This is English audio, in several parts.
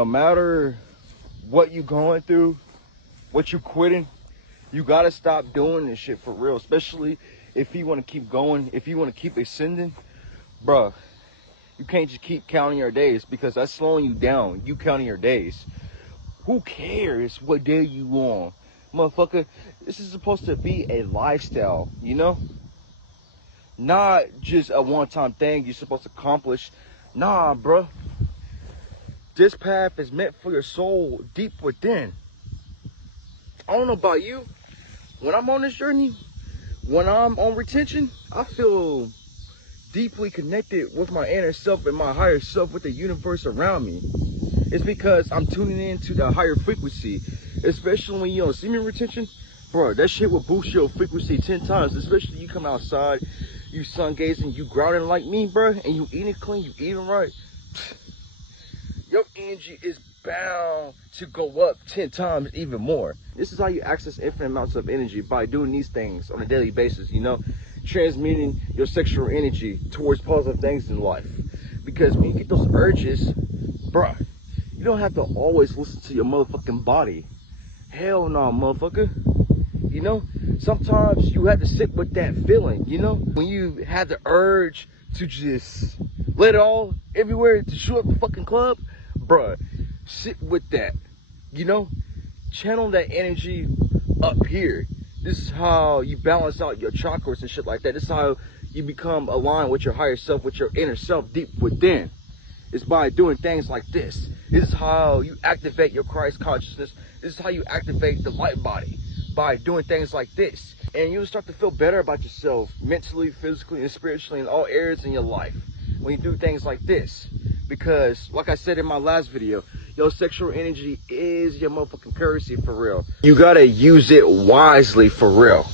No matter what you going through, what you quitting, you gotta stop doing this shit for real. Especially if you want to keep going, if you want to keep ascending, bruh. You can't just keep counting your days, because that's slowing you down. You counting your days. Who cares what day you on, motherfucker? This is supposed to be a lifestyle, you know? Not just a one-time thing you're supposed to accomplish. Nah, bruh. This path is meant for your soul deep within. I don't know about you. When I'm on this journey, when I'm on retention, I feel deeply connected with my inner self and my higher self, with the universe around me. It's because I'm tuning into the higher frequency. Especially when you're on semen retention, bro, that shit will boost your frequency 10 times. Especially you come outside, you sun gazing, you grounding like me, bro, and you eating clean, you eating right. Your energy is bound to go up 10 times even more. This is how you access infinite amounts of energy, by doing these things on a daily basis, you know? Transmuting your sexual energy towards positive things in life. Because when you get those urges, bruh, you don't have to always listen to your motherfucking body. Hell no, motherfucker. You know, sometimes you have to sit with that feeling, you know? When you have the urge to just let it all everywhere, to shoot up the fucking club, bruh, sit with that, you know? Channel that energy up here. This is how you balance out your chakras and shit like that. This is how you become aligned with your higher self, with your inner self deep within. It's by doing things like this. This is how you activate your Christ consciousness. This is how you activate the light body, by doing things like this. And you'll start to feel better about yourself, mentally, physically, and spiritually, in all areas in your life, when you do things like this. Because, like I said in my last video, your sexual energy is your motherfucking currency for real. You gotta use it wisely for real.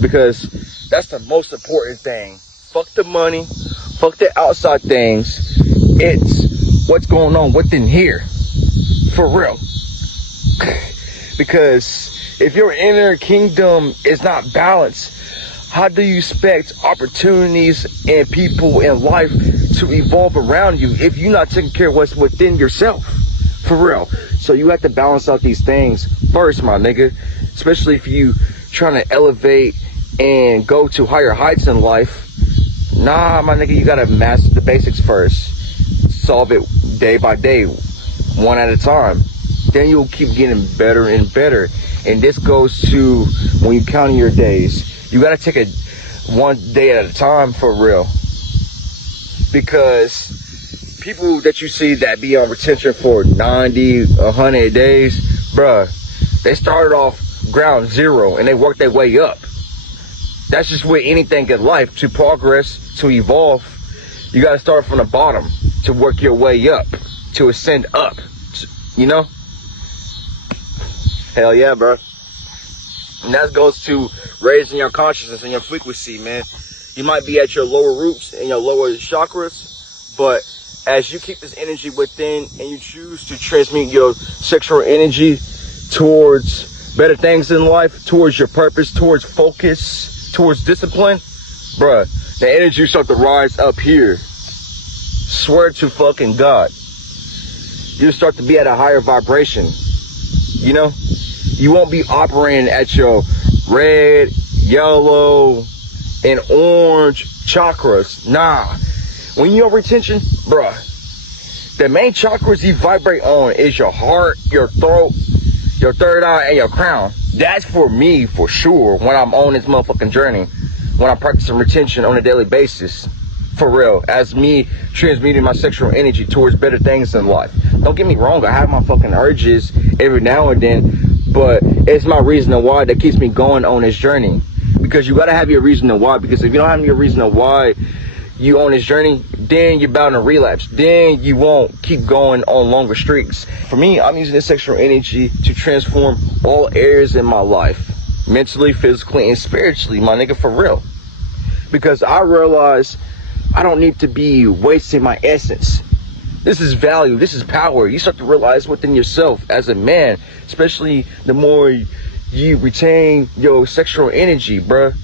Because that's the most important thing. Fuck the money, fuck the outside things. It's what's going on within here. For real. Because if your inner kingdom is not balanced, how do you expect opportunities and people in life to evolve around you if you're not taking care of what's within yourself? For real. So you have to balance out these things first, my nigga. Especially if you trying to elevate and go to higher heights in life. Nah, my nigga, you gotta master the basics first. Solve it day by day, one at a time. Then you'll keep getting better and better. And this goes to when you counting your days. You gotta take it one day at a time for real. Because people that you see that be on retention for 90, 100 days, bruh, they started off ground zero and they worked their way up. That's just with anything in life. To progress, to evolve, you gotta start from the bottom to work your way up, to ascend up, you know? Hell yeah, bro. And that goes to raising your consciousness and your frequency, man. You might be at your lower roots and your lower chakras, but as you keep this energy within and you choose to transmute your sexual energy towards better things in life, towards your purpose, towards focus, towards discipline, bruh, the energy start to rise up here. Swear to fucking God. You start to be at a higher vibration, you know? You won't be operating at your red, yellow, and orange chakras. Nah. When you're retention, bruh, the main chakras you vibrate on is your heart, your throat, your third eye, and your crown. That's for me, for sure, when I'm on this motherfucking journey. When I'm practicing retention on a daily basis. For real. As me transmuting my sexual energy towards better things in life. Don't get me wrong, I have my fucking urges every now and then. But it's my reason why that keeps me going on this journey. Because you gotta have your reason why. Because if you don't have your reason why you on this journey, then you're bound to relapse. Then you won't keep going on longer streaks. For me, I'm using this sexual energy to transform all areas in my life. Mentally, physically, and spiritually, my nigga, for real. Because I realize I don't need to be wasting my essence. This is value, this is power. You start to realize within yourself as a man, especially the more you retain your sexual energy, bruh.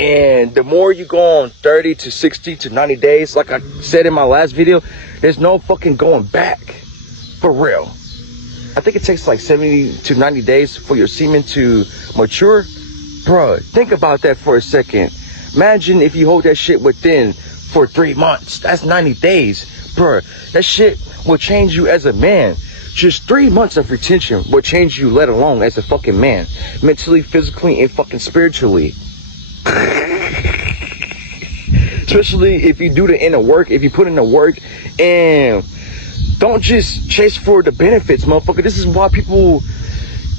And the more you go on 30 to 60 to 90 days, like I said in my last video, there's no fucking going back. For real. I think it takes like 70 to 90 days for your semen to mature. Bruh, think about that for a second. Imagine if you hold that shit within for 3 months. That's 90 days. Bruh, that shit will change you as a man. Just 3 months of retention will change you, let alone as a fucking man. Mentally, physically, and fucking spiritually. Especially if you do the inner work, if you put in the work, and don't just chase for the benefits, motherfucker. This is why people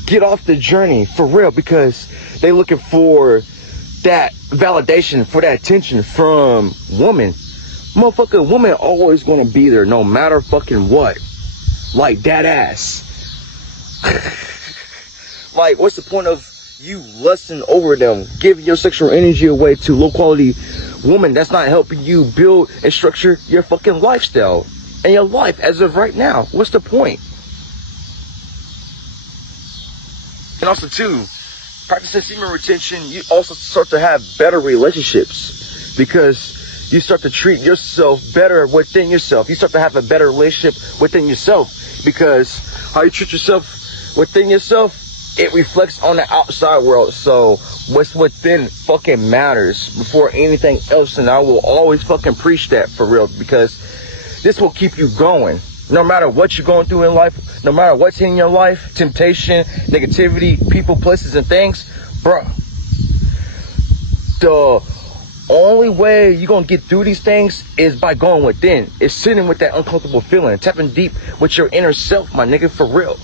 get off the journey, for real, because they looking for that validation, for that attention from women. Motherfucker, women always gonna be there no matter fucking what. Like that ass. Like, what's the point of you lusting over them, giving your sexual energy away to low quality woman that's not helping you build and structure your fucking lifestyle and your life as of right now? What's the point? And also too, practicing semen retention, you also start to have better relationships because you start to treat yourself better within yourself. You start to have a better relationship within yourself because how you treat yourself within yourself, it reflects on the outside world. So what's within fucking matters before anything else. And I will always fucking preach that, for real, because this will keep you going. No matter what you're going through in life, no matter what's in your life, temptation, negativity, people, places, and things, bro. The only way you're going to get through these things is by going within. It's sitting with that uncomfortable feeling, tapping deep with your inner self, my nigga, for real.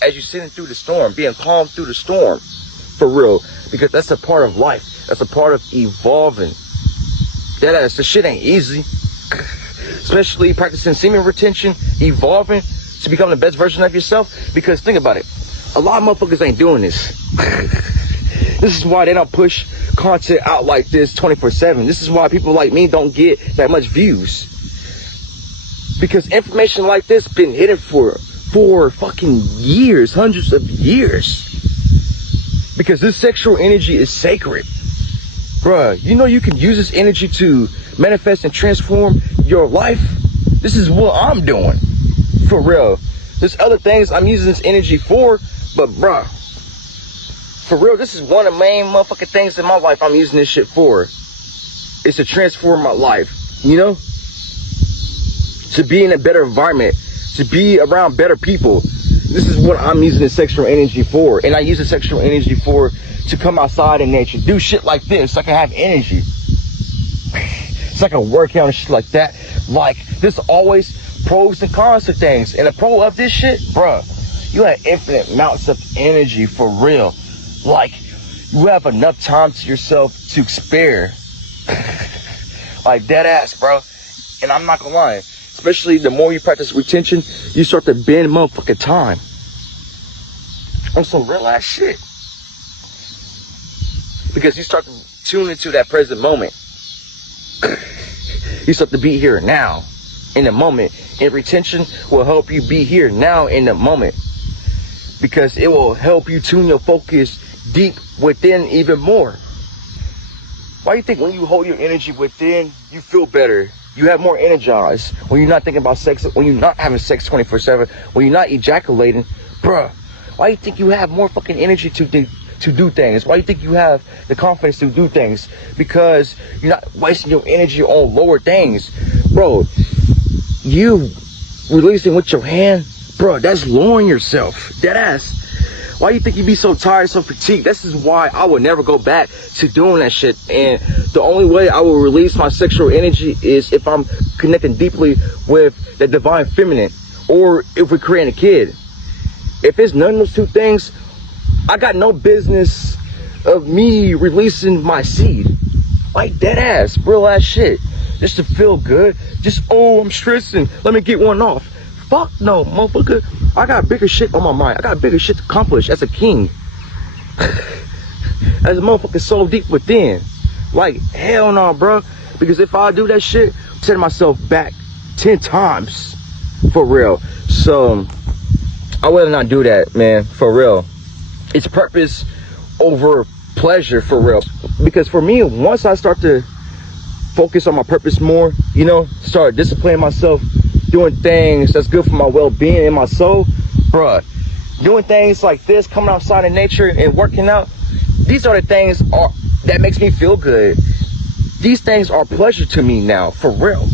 As you're sitting through the storm, being calm through the storm, for real. Because that's a part of life. That's a part of evolving. The shit ain't easy. Especially practicing semen retention, evolving to become the best version of yourself. Because think about it, a lot of motherfuckers ain't doing this. This is why they don't push content out like this 24/7. This is why people like me don't get that much views. Because information like this been hidden for fucking years, hundreds of years. Because this sexual energy is sacred. Bruh, you know you can use this energy to manifest and transform your life. This is what I'm doing, for real. There's other things I'm using this energy for, but bruh, for real, this is one of the main motherfucking things in my life I'm using this shit for. It's to transform my life, you know? To be in a better environment, to be around better people. This is what I'm using the sexual energy for. And I use the sexual energy to come outside in nature, do shit like this so I can have energy. So I can work out and shit like that. Like, there's always pros and cons to things. And the pro of this shit, bruh, you have infinite amounts of energy, for real. Like, you have enough time to yourself to spare. Like, dead ass, bro. And I'm not gonna lie, especially the more you practice retention, you start to bend motherfucking time on some real ass shit. Because you start to tune into that present moment. You start to be here now, in the moment. And retention will help you be here now in the moment. Because it will help you tune your focus deep within even more. Why do you think when you hold your energy within, you feel better? You have more energized. When you're not thinking about sex, when you're not having sex 24/7, when you're not ejaculating, bruh. Why do you think you have more fucking energy to do things? Why do you think you have the confidence to do things? Because you're not wasting your energy on lower things. Bro, you releasing with your hand, bro, that's lowering yourself. Dead ass. Why do you think you be so tired, so fatigued? This is why I would never go back to doing that shit. And the only way I will release my sexual energy is if I'm connecting deeply with the divine feminine, or if we're creating a kid. If it's none of those two things, I got no business of me releasing my seed. Like dead ass, real ass shit. Just to feel good. Just, oh, I'm stressing, let me get one off. Fuck no, motherfucker. I got bigger shit on my mind. I got bigger shit to accomplish as a king. As a motherfucker so deep within. Like, hell no, bro. Because if I do that shit, I'm setting myself back 10 times. For real. So, I would not do that, man. For real. It's purpose over pleasure for real. Because for me, once I start to focus on my purpose more, you know, start disciplining myself, doing things that's good for my well-being and my soul, bruh, doing things like this, coming outside in nature and working out, these are the things that makes me feel good. These things are pleasure to me now, for real.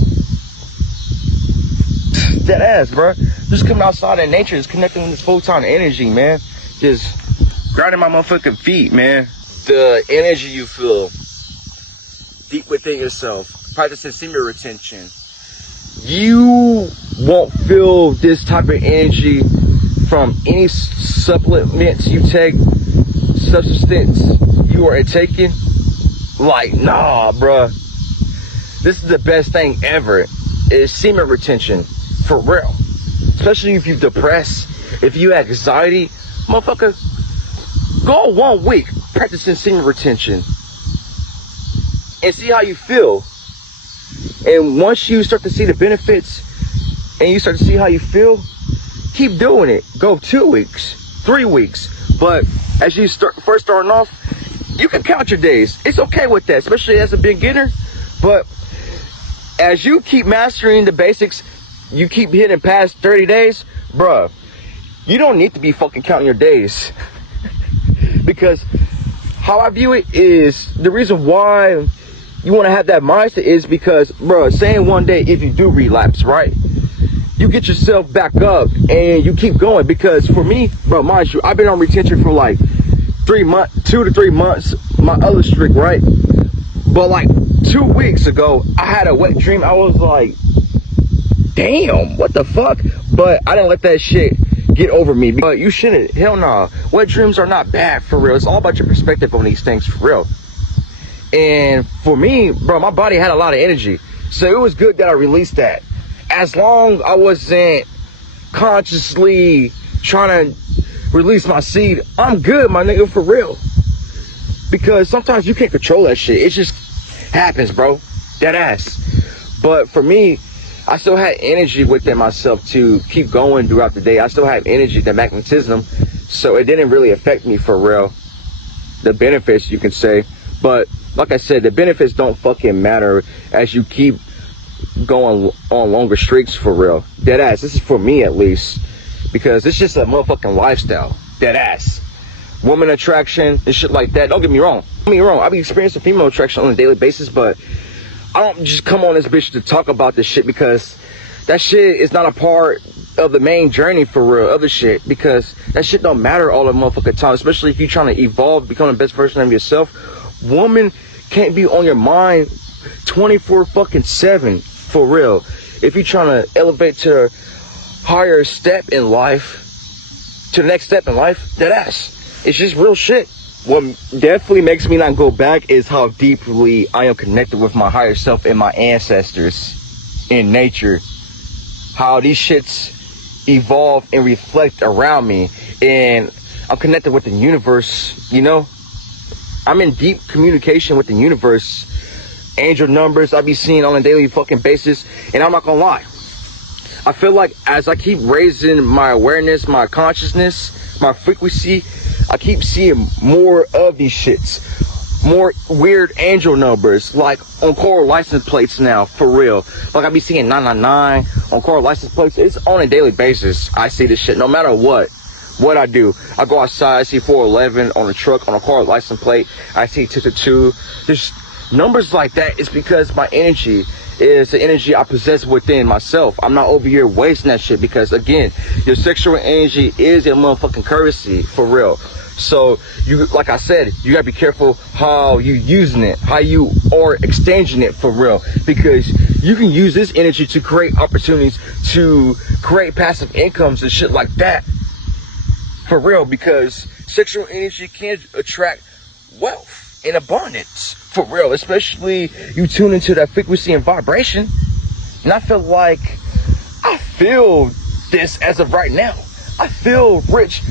That ass, bro. Just coming outside in nature, just connecting with this full-time energy, man. Just grounding my motherfucking feet, man. The energy you feel deep within yourself, practicing semen retention. You won't feel this type of energy from any supplements you take, substance you are taking. Like, nah, bruh. This is the best thing ever. Is semen retention, for real. Especially if you're depressed, if you have anxiety, motherfucker, go 1 week practicing semen retention and see how you feel. And once you start to see the benefits and you start to see how you feel, keep doing it. Go 2 weeks, 3 weeks. But as you first starting off, you can count your days. It's okay with that, especially as a beginner. But as you keep mastering the basics, you keep hitting past 30 days, bruh, you don't need to be fucking counting your days. Because how I view it is, the reason why you want to have that mindset is because, bruh, saying one day if you do relapse, right, you get yourself back up and you keep going. Because for me, bro, mind you, I've been on retention for like 2 to 3 months, my other streak, right? But like 2 weeks ago, I had a wet dream. I was like, damn, what the fuck? But I didn't let that shit get over me. But you shouldn't. Hell no. Wet dreams are not bad, for real. It's all about your perspective on these things, for real. And for me, bro, my body had a lot of energy. So it was good that I released that. As long as I wasn't consciously trying to release my seed, I'm good, my nigga, for real. Because sometimes you can't control that shit. It just happens, bro. Dead ass. But for me, I still had energy within myself to keep going throughout the day. I still have energy, the magnetism. So it didn't really affect me, for real. The benefits, you can say. But like I said, the benefits don't fucking matter as you keep going on longer streaks, for real. Dead ass. This is for me, at least. Because it's just a motherfucking lifestyle. Dead ass. Woman attraction and shit like that. Don't get me wrong. I be experiencing female attraction on a daily basis, but I don't just come on this bitch to talk about this shit, because that shit is not a part of the main journey, for real, other shit. Because that shit don't matter all the motherfucking time, especially if you're trying to evolve, become the best version of yourself. Woman can't be on your mind 24/7, for real. If you're trying to elevate to a higher step in life, to the next step in life, that ass. It's just real shit. What definitely makes me not go back is how deeply I am connected with my higher self and my ancestors in nature. How these shits evolve and reflect around me. And I'm connected with the universe, you know? I'm in deep communication with the universe. Angel numbers I be seeing on a daily fucking basis. And I'm not gonna lie, I feel like as I keep raising my awareness, my consciousness, my frequency, I keep seeing more of these shits. More weird angel numbers, like on car license plates now, for real. Like I be seeing 999 on car license plates. It's on a daily basis. I see this shit no matter what I do. I go outside, I see 411 on a truck, on a car license plate. I see 222. There's numbers like that. It's because my energy is the energy I possess within myself. I'm not over here wasting that shit, because again, your sexual energy is your motherfucking currency, for real. So you, like I said, you gotta be careful how you using it, how you are exchanging it, for real, because you can use this energy to create opportunities, to create passive incomes and shit like that, for real, because sexual energy can attract wealth in abundance, for real, especially you tune into that frequency and vibration. And I feel this as of right now. I feel rich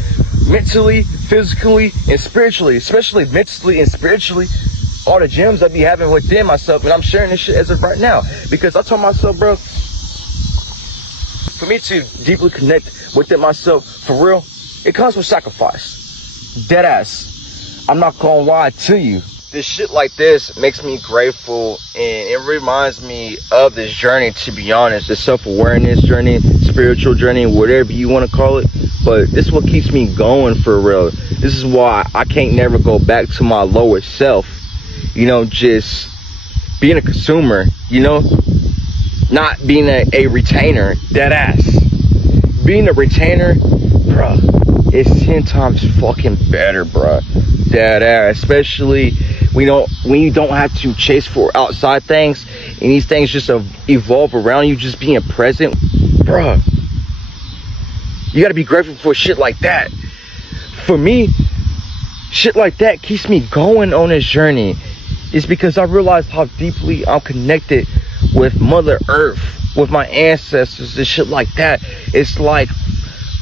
mentally, physically, and spiritually, especially mentally and spiritually. All the gems I be having within myself, and I'm sharing this shit as of right now, because I told myself, bro, for me to deeply connect within myself, for real, it comes with sacrifice. Dead ass. I'm not gonna lie to you. This shit like this makes me grateful, and it reminds me of this journey, to be honest. The self-awareness journey, spiritual journey, whatever you want to call it. But this is what keeps me going for real. This is why I can't never go back to my lower self. You know, just being a consumer, you know? Not being a retainer, dead ass. Being a retainer, bruh, it's 10 times fucking better, bruh. Dead ass. Especially when you don't have to chase for outside things, and these things just evolve around you, just being present, bruh. You gotta be grateful for shit like that. For me, shit like that keeps me going on this journey. It's because I realized how deeply I'm connected with Mother Earth, with my ancestors and shit like that. It's like,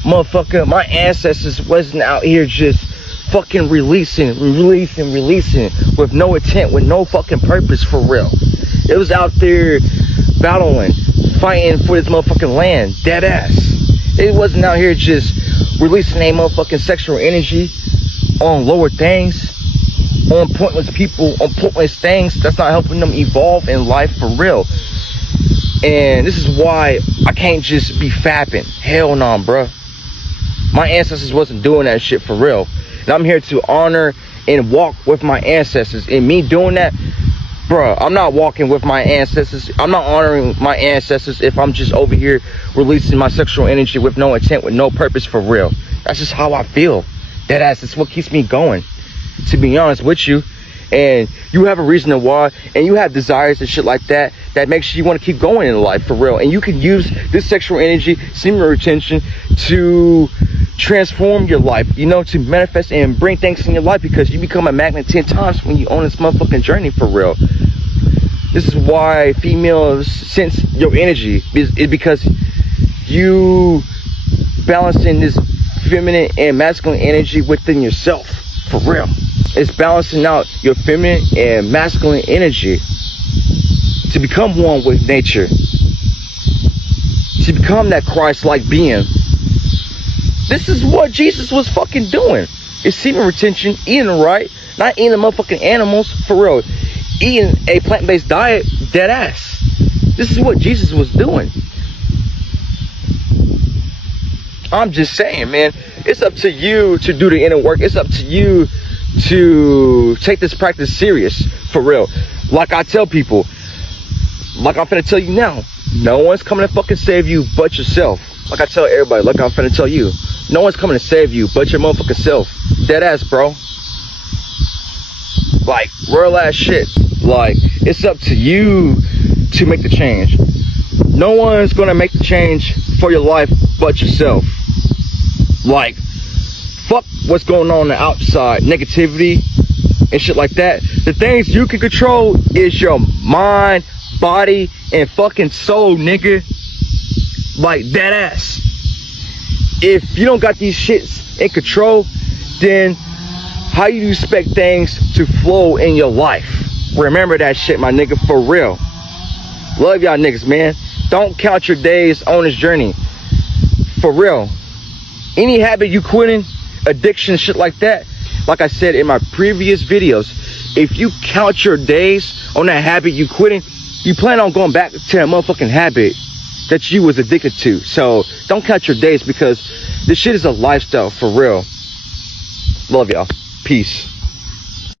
motherfucker, my ancestors wasn't out here just fucking releasing with no intent, with no fucking purpose, for real. It was out there battling, fighting for this motherfucking land, dead ass. It wasn't out here just releasing a motherfucking sexual energy on lower things, on pointless people, on pointless things that's not helping them evolve in life, for real. And this is why I can't just be fapping. Hell no, bruh. My ancestors wasn't doing that shit, for real. And I'm here to honor and walk with my ancestors. And me doing that, bruh, I'm not walking with my ancestors. I'm not honoring my ancestors if I'm just over here releasing my sexual energy with no intent, with no purpose, for real. That's just how I feel. Deadass, it's what keeps me going, to be honest with you. And you have a reason to why, and you have desires and shit like that makes you want to keep going in life, for real. And you can use this sexual energy, semen retention, to transform your life, you know, to manifest and bring things in your life, because you become a magnet 10 times when you own this motherfucking journey, for real. This is why females sense your energy, is because you balancing this feminine and masculine energy within yourself, for real. It's balancing out your feminine and masculine energy to become one with nature, to become that Christ-like being. This is what Jesus was fucking doing. It's semen retention, eating right, not eating the motherfucking animals, for real. Eating a plant-based diet, dead ass. This is what Jesus was doing. I'm just saying, man, it's up to you to do the inner work. It's up to you to take this practice serious, for real. Like I tell people, like I'm finna tell you now, no one's coming to fucking save you but yourself. Like I tell everybody, like I'm finna tell you, no one's coming to save you but your motherfucking self. Dead ass, bro. Like, real ass shit. Like, it's up to you to make the change. No one's gonna make the change for your life but yourself. Like, fuck what's going on the outside, negativity and shit like that. The things you can control is your mind, body, and fucking soul, nigga. Like, dead ass. If you don't got these shits in control, then how you expect things to flow in your life? Remember that shit, my nigga, for real. Love y'all niggas, man. Don't count your days on this journey, for real. Any habit you quitting, addiction, shit like that, like I said in my previous videos, if you count your days on that habit you quitting, you plan on going back to that motherfucking habit that you was addicted to. So don't count your days, because this shit is a lifestyle, for real. Love y'all. Peace.